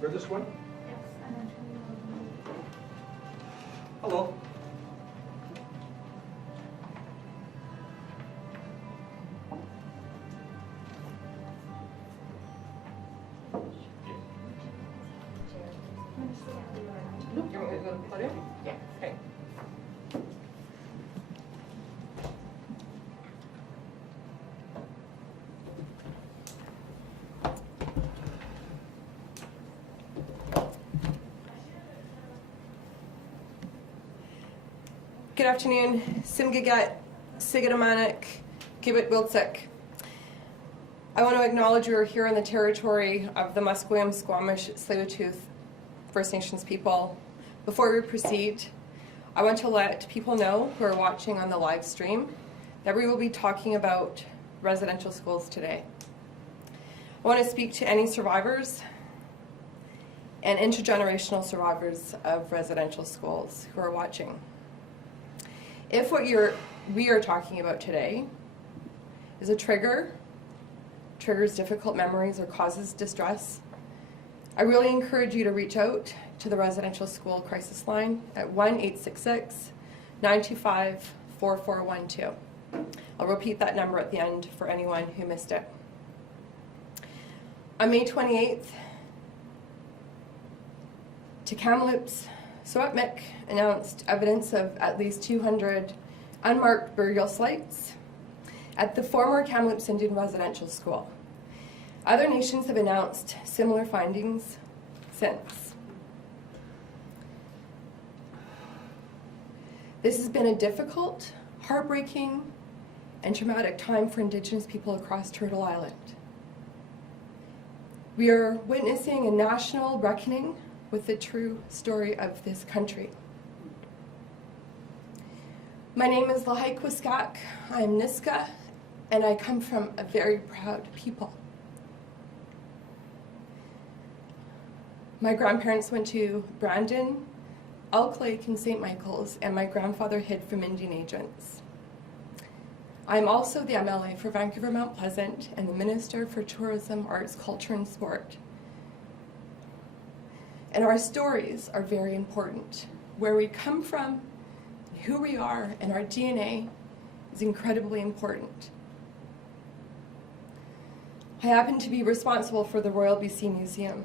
Furthest one? Yes, and then turn Hello. You want me to go to the podium? Yeah. Okay. Good afternoon. Simgagat, Sigidamanik, Gibbet Wiltsik. I want to acknowledge you are here on the territory of the Musqueam, Squamish, Tsleil-Waututh First Nations people. Before we proceed, I want to let people know who are watching on the live stream that we will be talking about residential schools today. I want to speak to any survivors and intergenerational survivors of residential schools who are watching. If what we are talking about today is a triggers difficult memories or causes distress, I really encourage you to reach out to the residential school crisis line at 1-866-925-4412. I'll repeat that number at the end for anyone who missed it. On May 28th, Kamloops Secwépemc announced evidence of at least 200 unmarked burial sites at the former Kamloops Indian residential school. Other nations have announced similar findings since. This has been a difficult, heartbreaking, and traumatic time for Indigenous people across Turtle Island. We are witnessing a national reckoning with the true story of this country. My name is Lahaik Wiskak. I am Niska, and I come from a very proud people. My grandparents went to Brandon, Elk Lake, and St. Michael's, and my grandfather hid from Indian agents. I am also the MLA for Vancouver Mount Pleasant and the Minister for Tourism, Arts, Culture, and Sport. And our stories are very important. Where we come from, who we are, and our DNA is incredibly important. I happen to be responsible for the Royal BC Museum.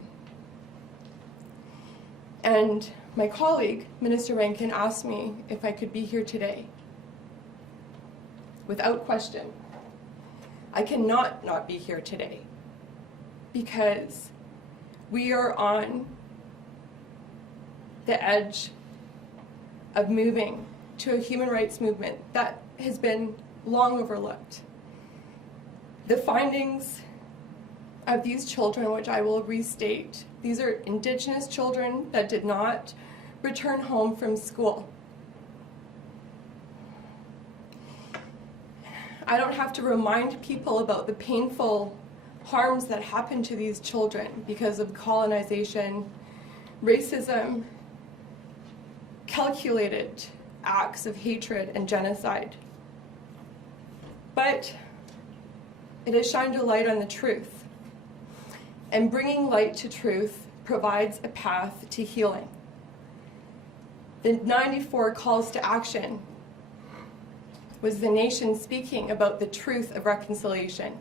And my colleague, Minister Rankin, asked me if I could be here today. Without question, I cannot not be here today because we are on the edge of moving to a human rights movement that has been long overlooked. The findings of these children, which I will restate, these are Indigenous children that did not return home from school. I don't have to remind people about the painful harms that happened to these children because of colonization, racism, calculated acts of hatred and genocide. But it has shined a light on the truth, and bringing light to truth provides a path to healing. The 94 calls to action was the nation speaking about the truth of reconciliation,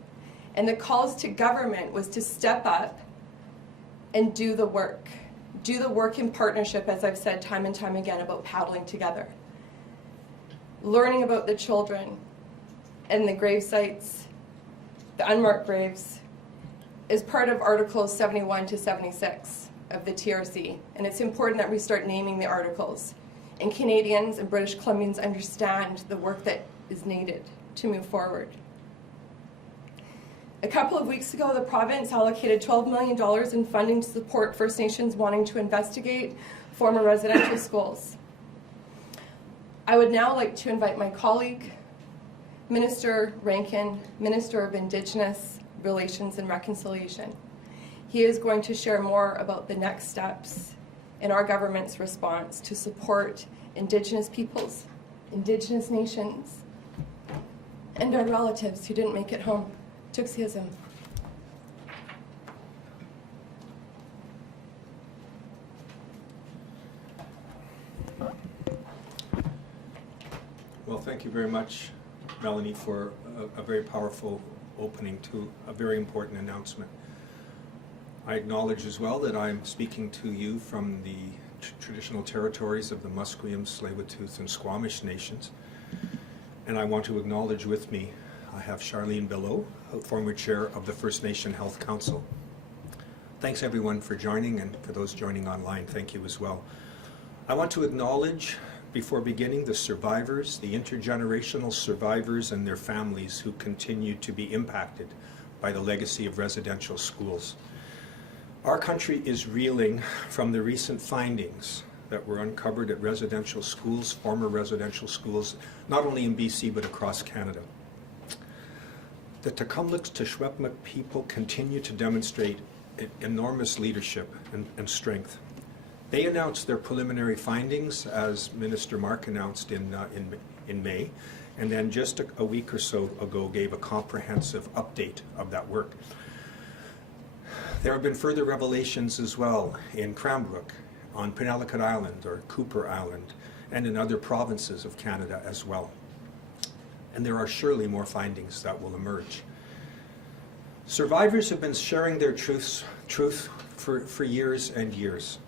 and the calls to government was to step up and do the work. Do the work in partnership, as I've said time and time again, about paddling together. Learning about the children and the grave sites, the unmarked graves, is part of Articles 71 to 76 of the TRC. And it's important that we start naming the articles. And Canadians and British Columbians understand the work that is needed to move forward. A couple of weeks ago, the province allocated $12 million in funding to support First Nations wanting to investigate former residential schools. I would now like to invite my colleague, Minister Rankin, Minister of Indigenous Relations and Reconciliation. He is going to share more about the next steps in our government's response to support Indigenous peoples, Indigenous nations, and our relatives who didn't make it home. Tuxism. Well, thank you very much, Melanie, for a very powerful opening to a very important announcement. I acknowledge as well that I'm speaking to you from the traditional territories of the Musqueam, Tsleil-Waututh, and Squamish nations. And I want to acknowledge with me, I have Charlene Belleau, former chair of the First Nation Health Council. Thanks everyone for joining, and for those joining online, thank you as well. I want to acknowledge, before beginning, the survivors, the intergenerational survivors and their families who continue to be impacted by the legacy of residential schools. Our country is reeling from the recent findings that were uncovered at residential schools, former residential schools, not only in BC but across Canada. The Tecumseh people continue to demonstrate enormous leadership and strength. They announced their preliminary findings, as Minister Mark announced in May, and then just a week or so ago gave a comprehensive update of that work. There have been further revelations as well in Cranbrook, on Penellicut Island or Cooper Island, and in other provinces of Canada as well. And there are surely more findings that will emerge. Survivors have been sharing their truth for years and years.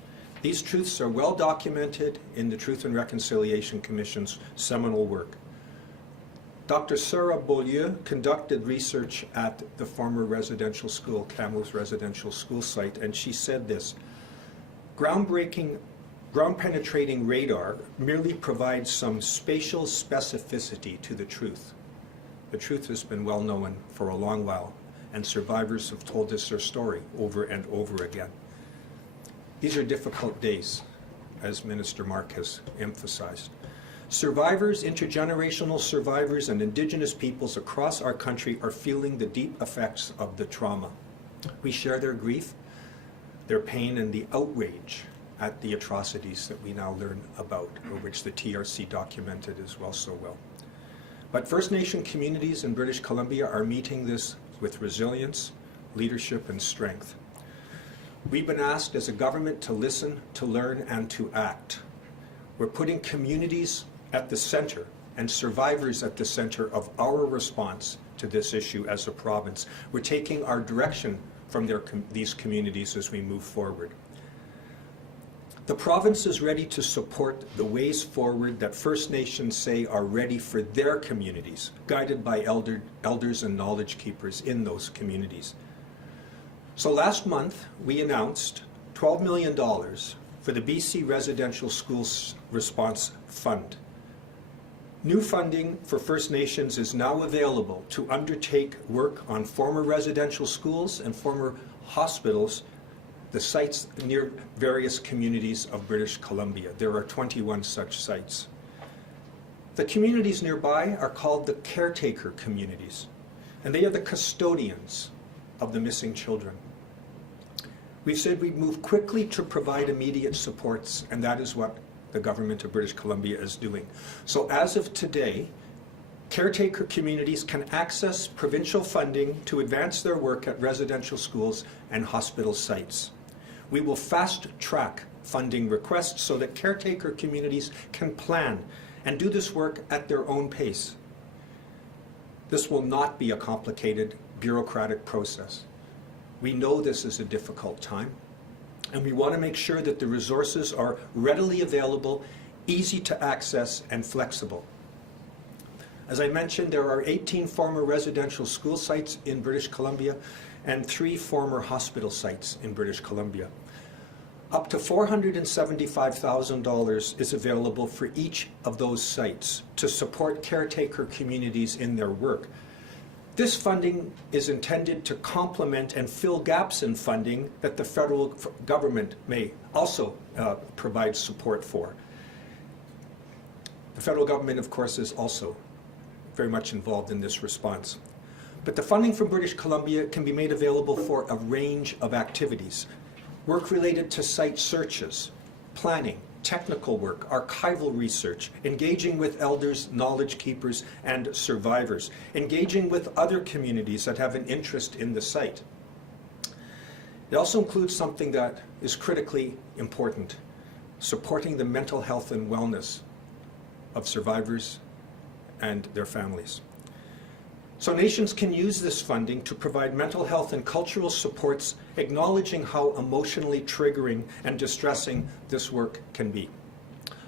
These truths are well documented in the Truth and Reconciliation Commission's seminal work. Dr. Sarah Beaulieu conducted research at the former residential school, Kamloops residential school site, and she said this: ground-penetrating radar merely provides some spatial specificity to the truth. The truth has been well known for a long while, and survivors have told us their story over and over again. These are difficult days, as Minister Mark has emphasized. Survivors, intergenerational survivors, and Indigenous peoples across our country are feeling the deep effects of the trauma. We share their grief, their pain, and the outrage at the atrocities that we now learn about, or which the TRC documented as well so well. But First Nation communities in British Columbia are meeting this with resilience, leadership, and strength. We've been asked as a government to listen, to learn, and to act. We're putting communities at the center and survivors at the center of our response to this issue as a province. We're taking our direction from these communities as we move forward. The province is ready to support the ways forward that First Nations say are ready for their communities, guided by elders and knowledge keepers in those communities. So last month, we announced $12 million for the BC Residential Schools Response Fund. New funding for First Nations is now available to undertake work on former residential schools and former hospitals, the sites near various communities of British Columbia. There are 21 such sites. The communities nearby are called the caretaker communities, and they are the custodians of the missing children. We've said we'd move quickly to provide immediate supports, and that is what the government of British Columbia is doing. So as of today, caretaker communities can access provincial funding to advance their work at residential schools and hospital sites. We will fast-track funding requests so that caretaker communities can plan and do this work at their own pace. This will not be a complicated bureaucratic process. We know this is a difficult time, and we want to make sure that the resources are readily available, easy to access, and flexible. As I mentioned, there are 18 former residential school sites in British Columbia and 3 former hospital sites in British Columbia. Up to $475,000 is available for each of those sites to support caretaker communities in their work. This funding is intended to complement and fill gaps in funding that the federal government may also provide support for. The federal government, of course, is also very much involved in this response. But the funding from British Columbia can be made available for a range of activities. Work related to site searches, planning, technical work, archival research, engaging with elders, knowledge keepers, and survivors, engaging with other communities that have an interest in the site. It also includes something that is critically important, supporting the mental health and wellness of survivors and their families. So nations can use this funding to provide mental health and cultural supports, acknowledging how emotionally triggering and distressing this work can be.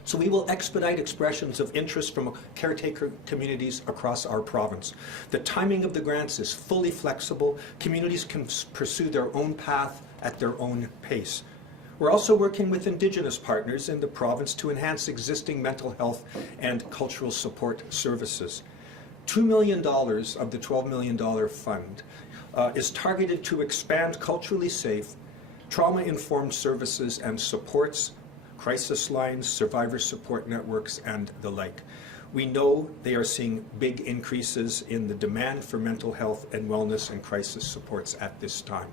So we will expedite expressions of interest from caretaker communities across our province. The timing of the grants is fully flexible. Communities can pursue their own path at their own pace. We're also working with Indigenous partners in the province to enhance existing mental health and cultural support services. $2 million of the $12 million fund is targeted to expand culturally safe, trauma-informed services and supports, crisis lines, survivor support networks, and the like. We know they are seeing big increases in the demand for mental health and wellness and crisis supports at this time.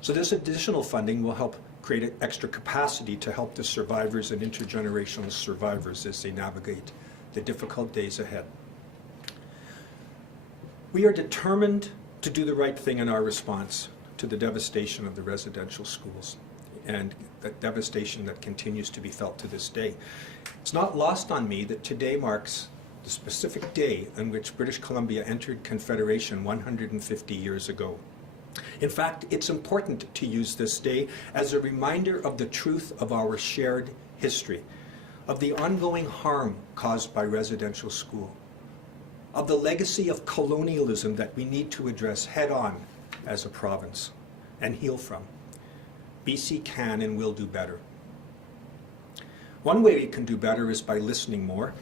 So this additional funding will help create extra capacity to help the survivors and intergenerational survivors as they navigate the difficult days ahead. We are determined to do the right thing in our response to the devastation of the residential schools and the devastation that continues to be felt to this day. It's not lost on me that today marks the specific day on which British Columbia entered Confederation 150 years ago. In fact, it's important to use this day as a reminder of the truth of our shared history, of the ongoing harm caused by residential school, of the legacy of colonialism that we need to address head-on as a province and heal from. BC can and will do better. One way we can do better is by listening more.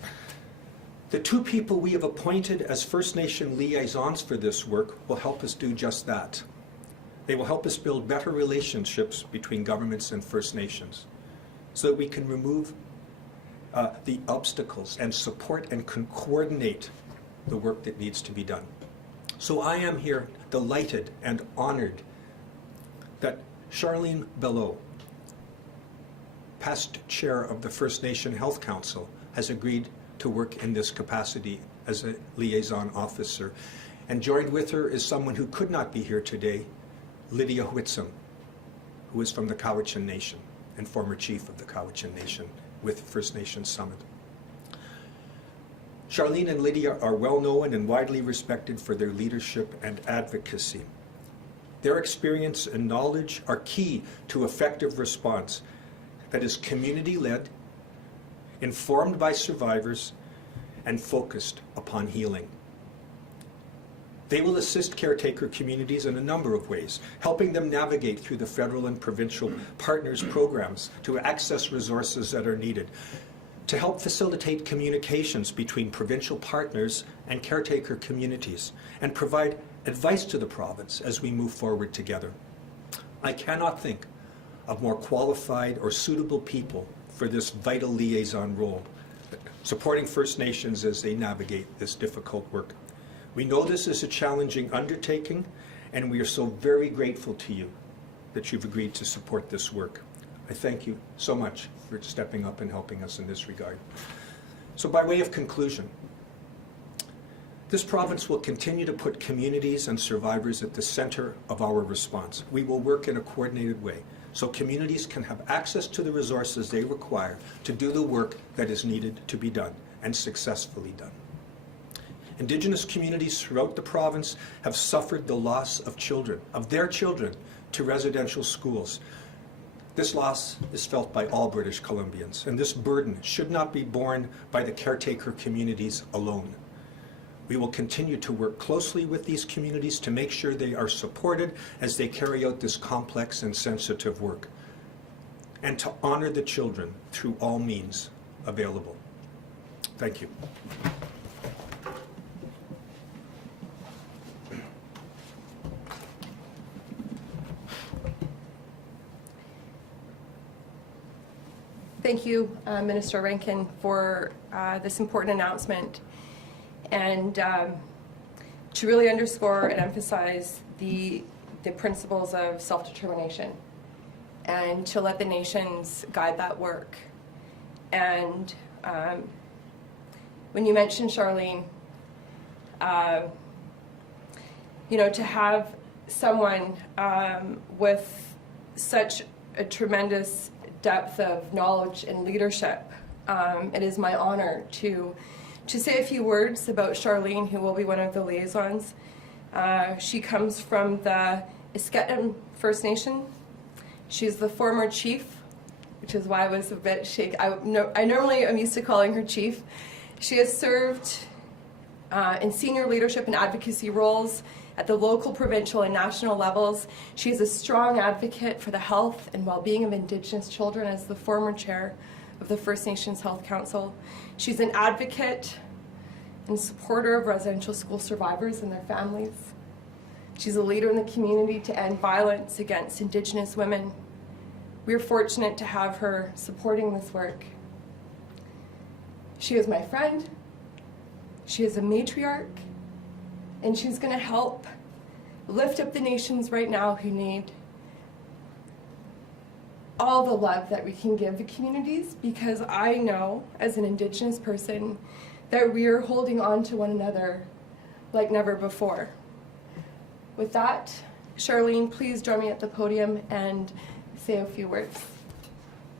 The two people we have appointed as First Nation liaisons for this work will help us do just that. They will help us build better relationships between governments and First Nations so that we can remove the obstacles and support and coordinate the work that needs to be done. So I am here delighted and honored that Charlene Belleau, past chair of the First Nation Health Council, has agreed to work in this capacity as a liaison officer. And joined with her is someone who could not be here today, Lydia Whitsom, who is from the Cowichan Nation and former chief of the Cowichan Nation with First Nations Summit. Charlene and Lydia are well known and widely respected for their leadership and advocacy. Their experience and knowledge are key to effective response that is community-led, informed by survivors, and focused upon healing. They will assist caretaker communities in a number of ways, helping them navigate through the federal and provincial partners programs to access resources that are needed, to help facilitate communications between provincial partners and caretaker communities, and provide advice to the province as we move forward together. I cannot think of more qualified or suitable people for this vital liaison role, supporting First Nations as they navigate this difficult work. We know this is a challenging undertaking, and we are so very grateful to you that you've agreed to support this work. I thank you so much for stepping up and helping us in this regard. So by way of conclusion, this province will continue to put communities and survivors at the center of our response. We will work in a coordinated way so communities can have access to the resources they require to do the work that is needed to be done and successfully done. Indigenous communities throughout the province have suffered the loss of children, of their children, to residential schools. This loss is felt by all British Columbians, and this burden should not be borne by the caretaker communities alone. We will continue to work closely with these communities to make sure they are supported as they carry out this complex and sensitive work, and to honor the children through all means available. Thank you. Thank you, Minister Rankin, for this important announcement, and to really underscore and emphasize the principles of self-determination, and to let the nations guide that work. And when you mentioned, Charlene, to have someone with such a tremendous depth of knowledge and leadership. It is my honor to say a few words about Charlene, who will be one of the liaisons. She comes from the Isketim First Nation. She's the former chief, which is why I was a bit shaky. I normally am used to calling her chief. She has served in senior leadership and advocacy roles at the local, provincial, and national levels. She is a strong advocate for the health and well-being of Indigenous children as the former chair of the First Nations Health Council. She's an advocate and supporter of residential school survivors and their families. She's a leader in the community to end violence against Indigenous women. We are fortunate to have her supporting this work. She is my friend, she is a matriarch, and she's going to help lift up the nations right now who need all the love that we can give the communities, because I know, as an Indigenous person, that we are holding on to one another like never before. With that, Charlene, please join me at the podium and say a few words.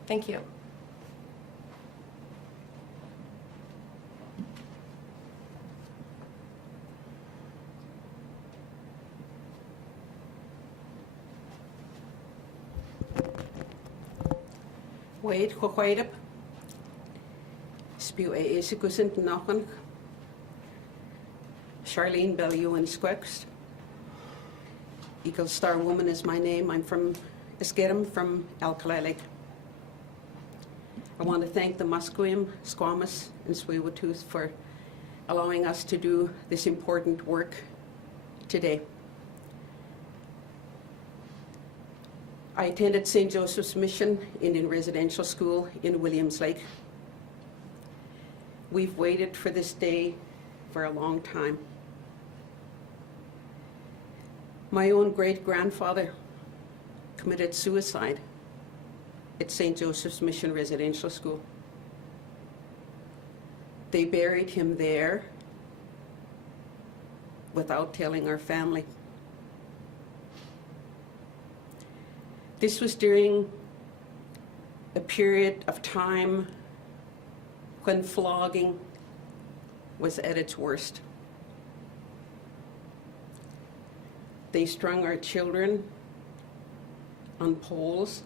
Thank you. Wade Hochwaidep. Spew a Isikusin Nachan. Charlene Bellew and Squext. Eagle Star Woman is my name. I'm from Isketim, from Alkalalik. I want to thank the Musqueam, Squamish, and Tsleil-Waututh for allowing us to do this important work today. I attended St. Joseph's Mission Indian Residential School in Williams Lake. We've waited for this day for a long time. My own great-grandfather committed suicide at St. Joseph's Mission Residential School. They buried him there without telling our family. This was during a period of time when flogging was at its worst. They strung our children on poles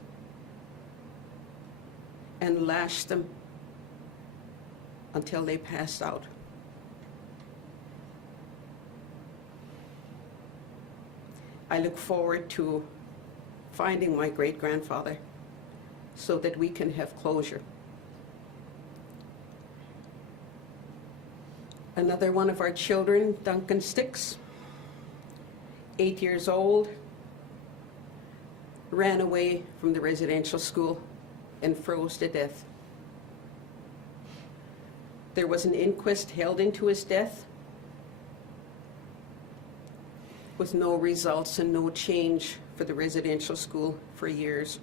and lashed them until they passed out. I look forward to finding my great-grandfather so that we can have closure. Another one of our children, Duncan Sticks, 8 years old, ran away from the residential school and froze to death. There was an inquest held into his death with no results and no change for the residential school for years.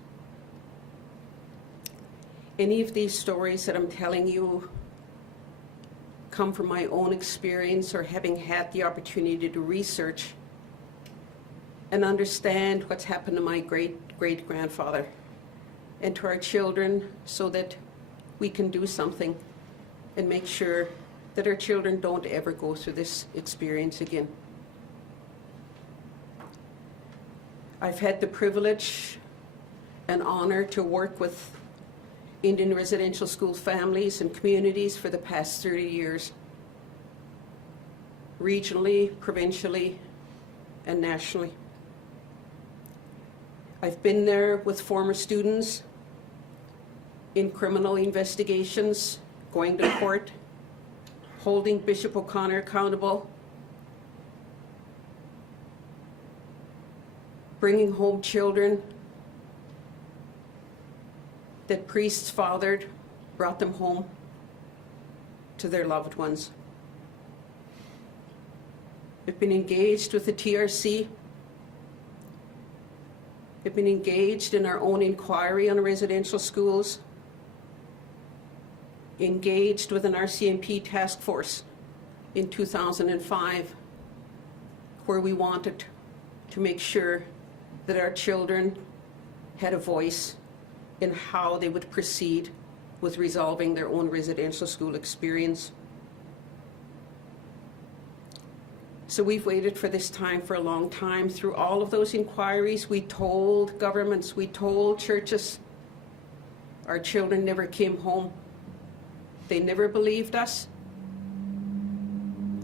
Any of these stories that I'm telling you come from my own experience or having had the opportunity to research and understand what's happened to my great-grandfather and to our children, so that we can do something and make sure that our children don't ever go through this experience again. I've had the privilege and honor to work with Indian residential school families and communities for the past 30 years, regionally, provincially, and nationally. I've been there with former students in criminal investigations, going to court, holding Bishop O'Connor accountable, bringing home children that priests fathered, brought them home to their loved ones. I've been engaged with the TRC. I've been engaged in our own inquiry on residential schools, engaged with an RCMP task force in 2005, where we wanted to make sure that our children had a voice in how they would proceed with resolving their own residential school experience. So we've waited for this time for a long time. Through all of those inquiries, we told governments, we told churches, our children never came home. They never believed us.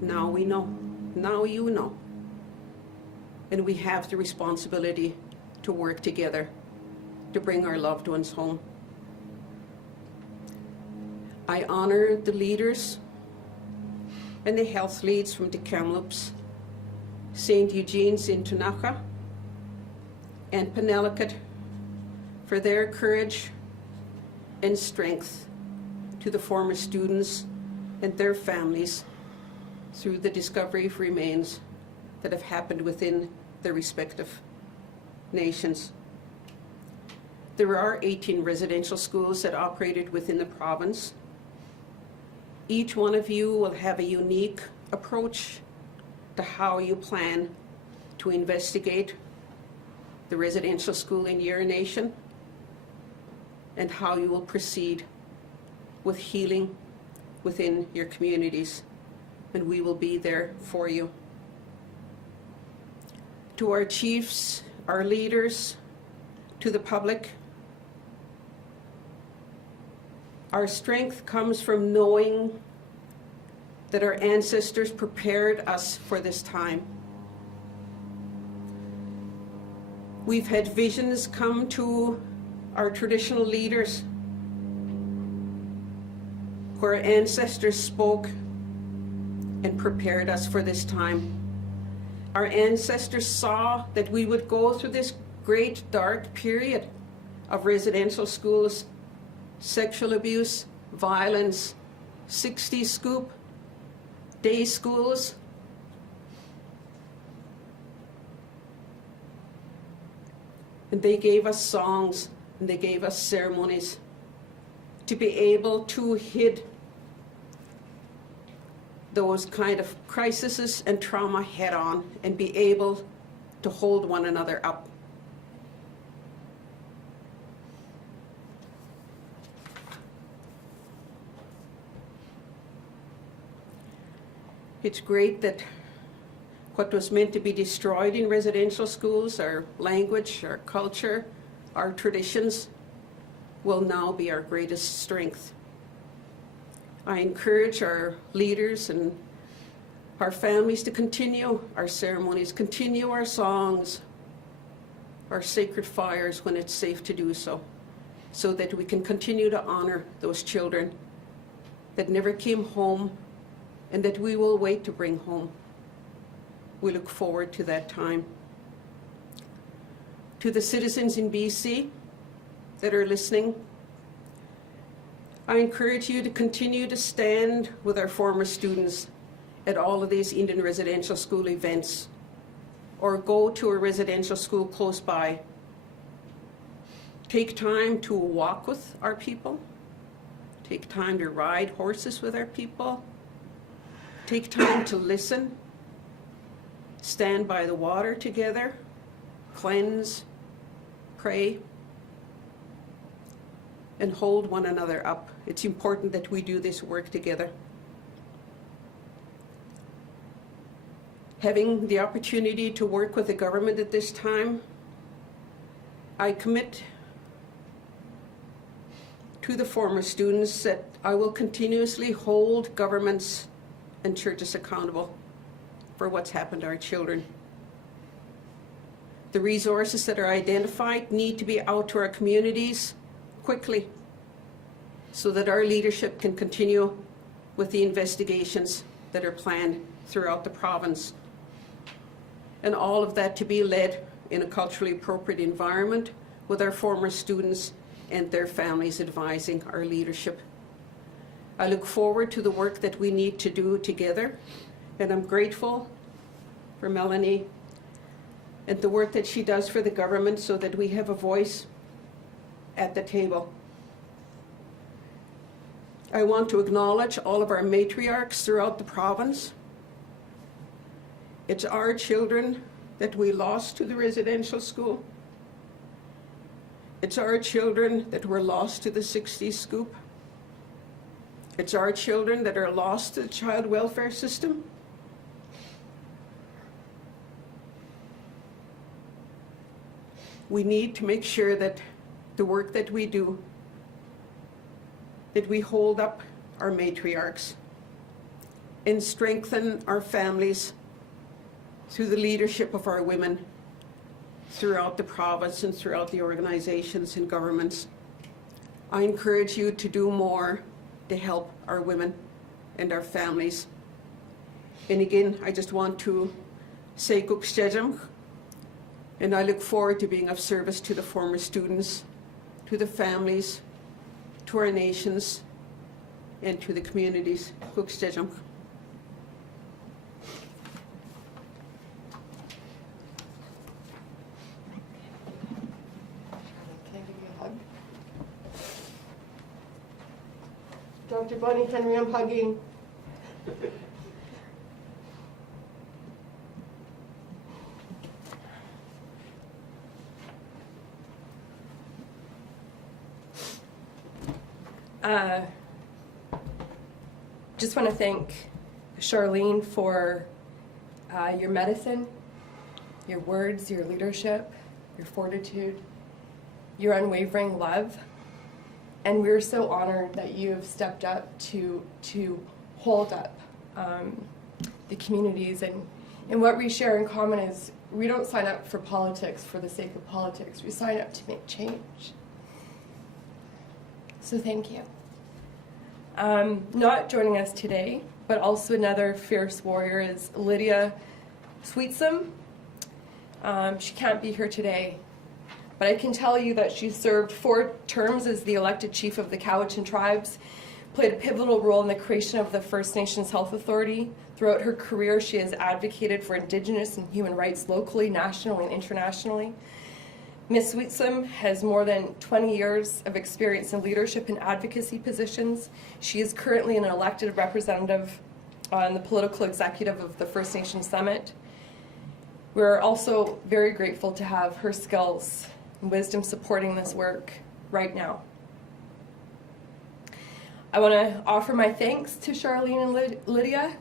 Now we know. Now you know. And we have the responsibility to work together to bring our loved ones home. I honor the leaders and the health leads from the Kamloops, St. Eugene's in Tunacha, and Penelakut for their courage and strength to the former students and their families through the discovery of remains that have happened within their respective nations. There are 18 residential schools that operated within the province. Each one of you will have a unique approach to how you plan to investigate the residential school in your nation and how you will proceed with healing within your communities, and we will be there for you. To our chiefs, our leaders, to the public, our strength comes from knowing that our ancestors prepared us for this time. We've had visions come to our traditional leaders where our ancestors spoke and prepared us for this time. Our ancestors saw that we would go through this great dark period of residential schools, sexual abuse, violence, 60 scoop, day schools. And they gave us songs and they gave us ceremonies to be able to hit those kind of crises and trauma head on and be able to hold one another up. It's great that what was meant to be destroyed in residential schools, our language, our culture, our traditions, will now be our greatest strength. I encourage our leaders and our families to continue our ceremonies, continue our songs, our sacred fires when it's safe to do so, so that we can continue to honor those children that never came home and that we will wait to bring home. We look forward to that time. To the citizens in BC that are listening, I encourage you to continue to stand with our former students at all of these Indian residential school events, or go to a residential school close by. Take time to walk with our people. Take time to ride horses with our people. Take time to listen. Stand by the water together. Cleanse. Pray. And hold one another up. It's important that we do this work together. Having the opportunity to work with the government at this time, I commit to the former students that I will continuously hold governments and churches accountable for what's happened to our children. The resources that are identified need to be out to our communities quickly so that our leadership can continue with the investigations that are planned throughout the province. And all of that to be led in a culturally appropriate environment with our former students and their families advising our leadership. I look forward to the work that we need to do together, and I'm grateful for Melanie and the work that she does for the government so that we have a voice at the table. I want to acknowledge all of our matriarchs throughout the province. It's our children that we lost to the residential school. It's our children that were lost to the 60s scoop. It's our children that are lost to the child welfare system. We need to make sure that the work that we do, that we hold up our matriarchs and strengthen our families through the leadership of our women throughout the province and throughout the organizations and governments. I encourage you to do more to help our women and our families. And again, I just want to say Gukstejam, and I look forward to being of service to the former students, to the families, to our nations, and to the communities. Gukstejam. Can I give you a hug? Dr. Bonnie Henry, I'm hugging. Just want to thank Charlene for your medicine, your words, your leadership, your fortitude, your unwavering love. And we're so honored that you have stepped up to hold up the communities. And what we share in common is we don't sign up for politics for the sake of politics. We sign up to make change. So thank you. Not joining us today, but also another fierce warrior is Lydia Sweetsome. She can't be here today, but I can tell you that she served 4 terms as the elected chief of the Cowichan tribes, played a pivotal role in the creation of the First Nations Health Authority. Throughout her career, she has advocated for Indigenous and human rights locally, nationally, and internationally. Ms. Sweetsome has more than 20 years of experience in leadership and advocacy positions. She is currently an elected representative on the political executive of the First Nations Summit. We're also very grateful to have her skills and wisdom supporting this work right now. I want to offer my thanks to Charlene and Lydia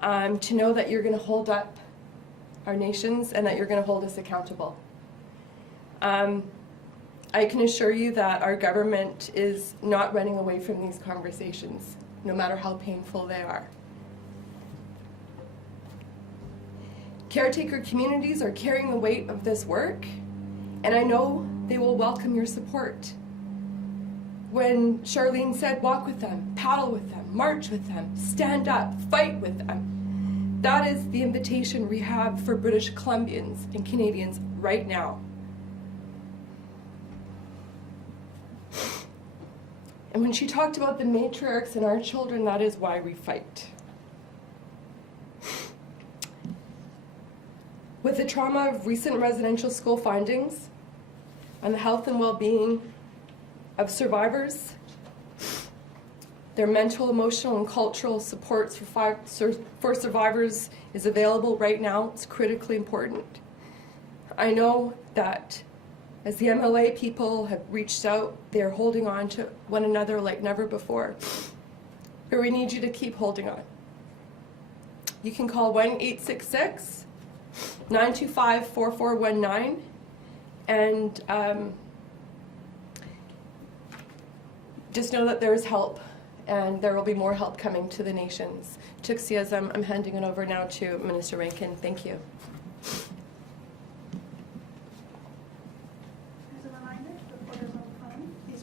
to know that you're going to hold up our nations and that you're going to hold us accountable. I can assure you that our government is not running away from these conversations, no matter how painful they are. Caretaker communities are carrying the weight of this work, and I know they will welcome your support. When Charlene said, walk with them, paddle with them, march with them, stand up, fight with them, that is the invitation we have for British Columbians and Canadians right now. And when she talked about the matriarchs and our children, that is why we fight. With the trauma of recent residential school findings on the health and well-being of survivors, their mental, emotional, and cultural supports for survivors is available right now. It's critically important. I know that as the MLA people have reached out, they're holding on to one another like never before. But we need you to keep holding on. You can call 1-866-925-4419 and just know that there is help, and there will be more help coming to the nations. Tuxias, I'm handing it over now to Minister Rankin. Thank you.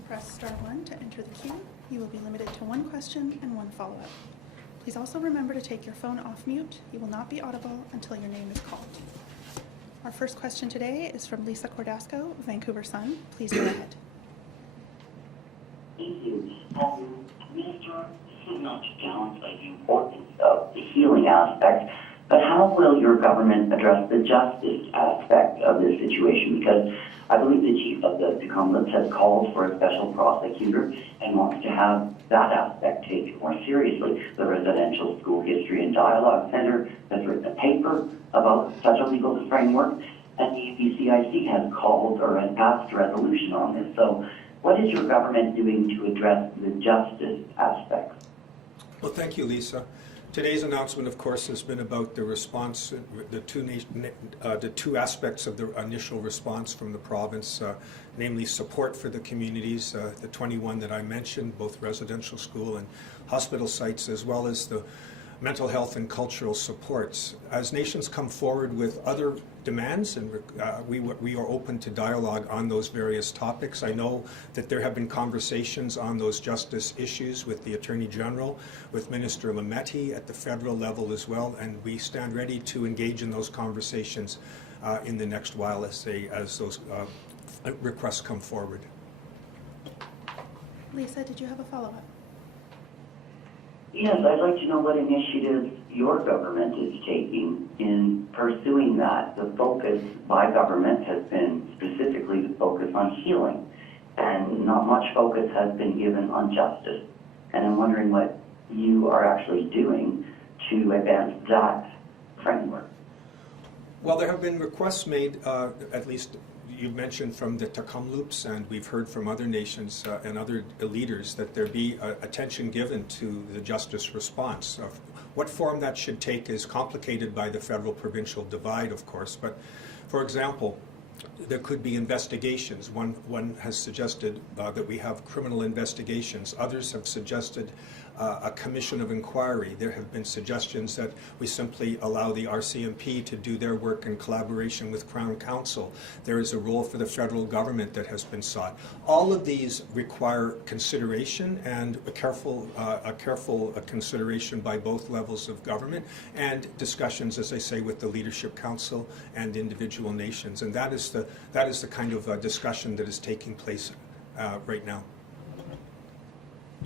Press star 1 to enter the queue. You will be limited to 1 question and 1 follow-up. Please also remember to take your phone off mute. You will not be audible until your name is called. Our first question today is from Lisa Cordasco, Vancouver Sun. Please go ahead. Thank you. Minister, this is not to downplay the importance of the healing aspect, but how will your government address the justice aspect of this situation? Because I believe the chief of the Cumberlands has called for a special prosecutor and wants to have that aspect taken more seriously. The Residential School History and Dialogue Center has written a paper about such a legal framework, and the UBCIC has called or has passed a resolution on this. So what is your government doing to address the justice aspects? Well, thank you, Lisa. Today's announcement, of course, has been about the response, the two aspects of the initial response from the province, namely support for the communities, the 21 that I mentioned, both residential school and hospital sites, as well as the mental health and cultural supports. As nations come forward with other demands, and we are open to dialogue on those various topics. I know that there have been conversations on those justice issues with the Attorney General, with Minister Lametti at the federal level as well, and we stand ready to engage in those conversations in the next while as those requests come forward. Lisa, did you have a follow-up? Yes, I'd like to know what initiatives your government is taking in pursuing that. The focus by government has been specifically to focus on healing, and not much focus has been given on justice. And I'm wondering what you are actually doing to advance that framework. Well, there have been requests made, at least you mentioned from the Takamloops, and we've heard from other nations and other leaders that there be attention given to the justice response. What form that should take is complicated by the federal-provincial divide, of course, but for example, there could be investigations. One has suggested that we have criminal investigations. Others have suggested a commission of inquiry. There have been suggestions that we simply allow the RCMP to do their work in collaboration with Crown Counsel. There is a role for the federal government that has been sought. All of these require consideration and a careful consideration by both levels of government, and discussions, as I say, with the Leadership Council and individual nations. And that is the kind of discussion that is taking place right now.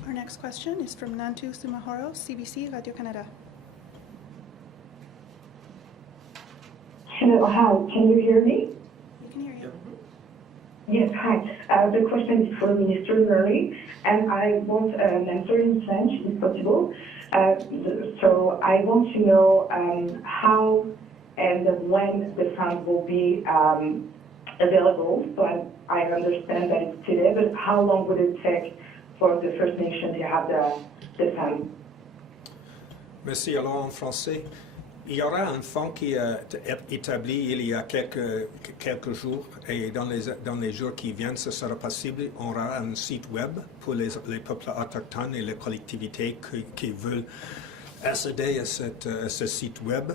Our next question is from Nantu Sumahoro, CBC Radio-Canada. Hello, hi, can you hear me? We can hear you. Yes, hi. The question is for Minister Murray, and I want an answer in French, if possible. So I want to know how and when the fund will be available. So I understand that it's today, but how long would it take for the First Nation to have the fund? Merci. Alors, en français, il y aura un fonds qui est établi il y a quelques jours, et dans les jours qui viennent, ce sera possible. On aura un site web pour les peuples autochtones et les collectivités qui veulent accéder à ce site web.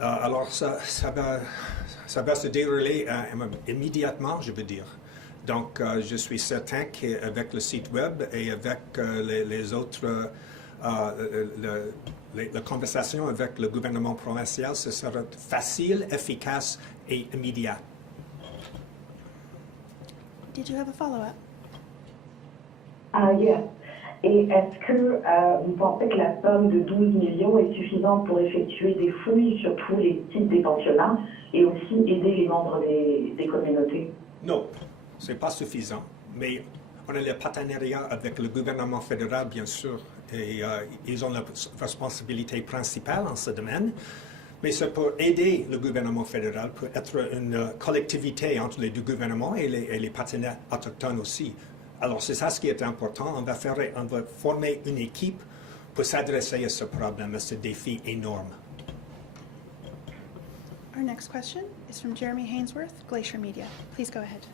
Alors, ça va se dérouler immédiatement, je veux dire. Donc, je suis certain qu'avec le site web et avec les autres, la conversation avec le gouvernement provincial, ce sera facile, efficace et immédiat. Did you have a follow-up? Yes. Et est-ce que vous pensez que la somme de 12 millions est suffisante pour effectuer des fouilles sur tous les sites des pensionnats et aussi aider les membres des communautés? Non. Ce n'est pas suffisant, mais on a le partenariat avec le gouvernement fédéral, bien sûr, et ils ont la responsabilité principale en ce domaine, mais c'est pour aider le gouvernement fédéral, pour être une collectivité entre les deux gouvernements et les partenaires autochtones aussi. Alors c'est ça ce qui est important, on va former une équipe pour s'adresser à ce problème, à ce défi énorme. Our next question is from Jeremy Hainsworth, Glacier Media. Please go ahead.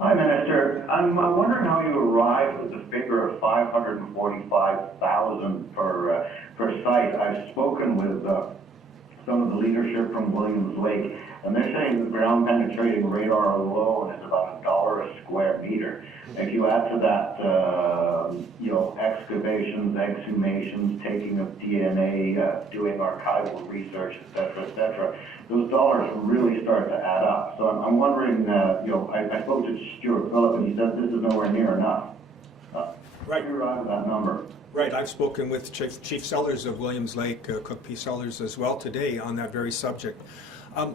Hi, Minister. I'm wondering how you arrived at the figure of 545,000 per site. I've spoken with some of the leadership from Williams Lake, and they're saying the ground penetrating radar alone is about $1 a square meter. If you add to that, excavations, exhumations, taking of DNA, doing archival research, et cetera, those dollars really start to add up. So I'm wondering, I spoke to Stuart Phillip, and he said this is nowhere near enough. Right. How do you arrive at that number? Right, I've spoken with Chief Sellers of Williams Lake, Cook P. Sellers as well today on that very subject.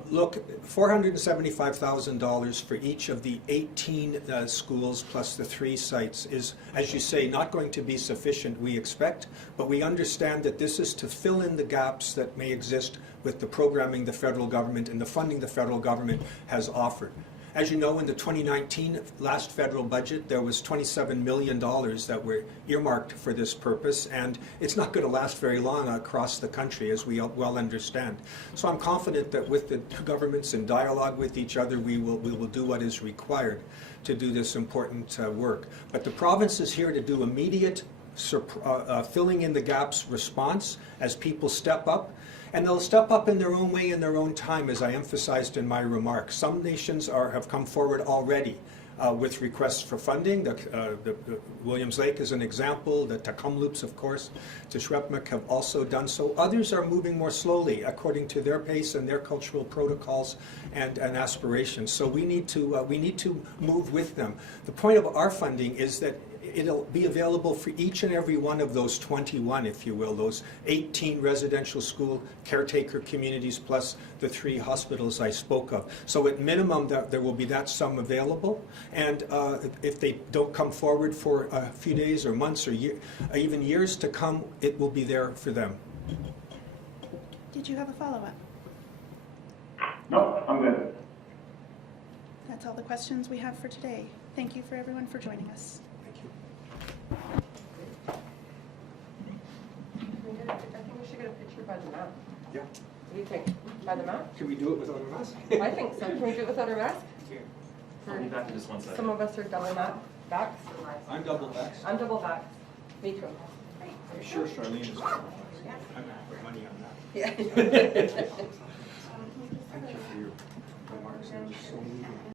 Look, $475,000 for each of the 18 schools plus the 3 sites is, as you say, not going to be sufficient, we expect, but we understand that this is to fill in the gaps that may exist with the programming the federal government and the funding the federal government has offered. As you know, in the 2019 last federal budget, there was $27 million that were earmarked for this purpose, and it's not going to last very long across the country, as we well understand. So I'm confident that with the two governments in dialogue with each other, we will do what is required to do this important work. But the province is here to do immediate filling in the gaps response as people step up. And they'll step up in their own way, in their own time, as I emphasized in my remarks. Some nations have come forward already with requests for funding. The Williams Lake is an example. The Tecumloops, of course, Tishwepmuk have also done so. Others are moving more slowly according to their pace and their cultural protocols and aspirations. So we need to move with them. The point of our funding is that it'll be available for each and every one of those 21, if you will, those 18 residential school caretaker communities plus the 3 hospitals I spoke of. So at minimum, there will be that sum available. And if they don't come forward for a few days or months or even years to come, it will be there for them. Did you have a follow-up? No, I'm good. That's all the questions we have for today. Thank you for everyone for joining us. I think we should get a picture by the map. Yeah. What do you think? By the map? Can we do it without a mask? I think so. Can we do it without a mask? I'll be back in just 1 second. Some of us are double backs. I'm double vaxxed. I'm double backs. Me too. I'm sure Charlene is. I'm going to put money on that. Yeah. Thank you for your remarks. They were so moving.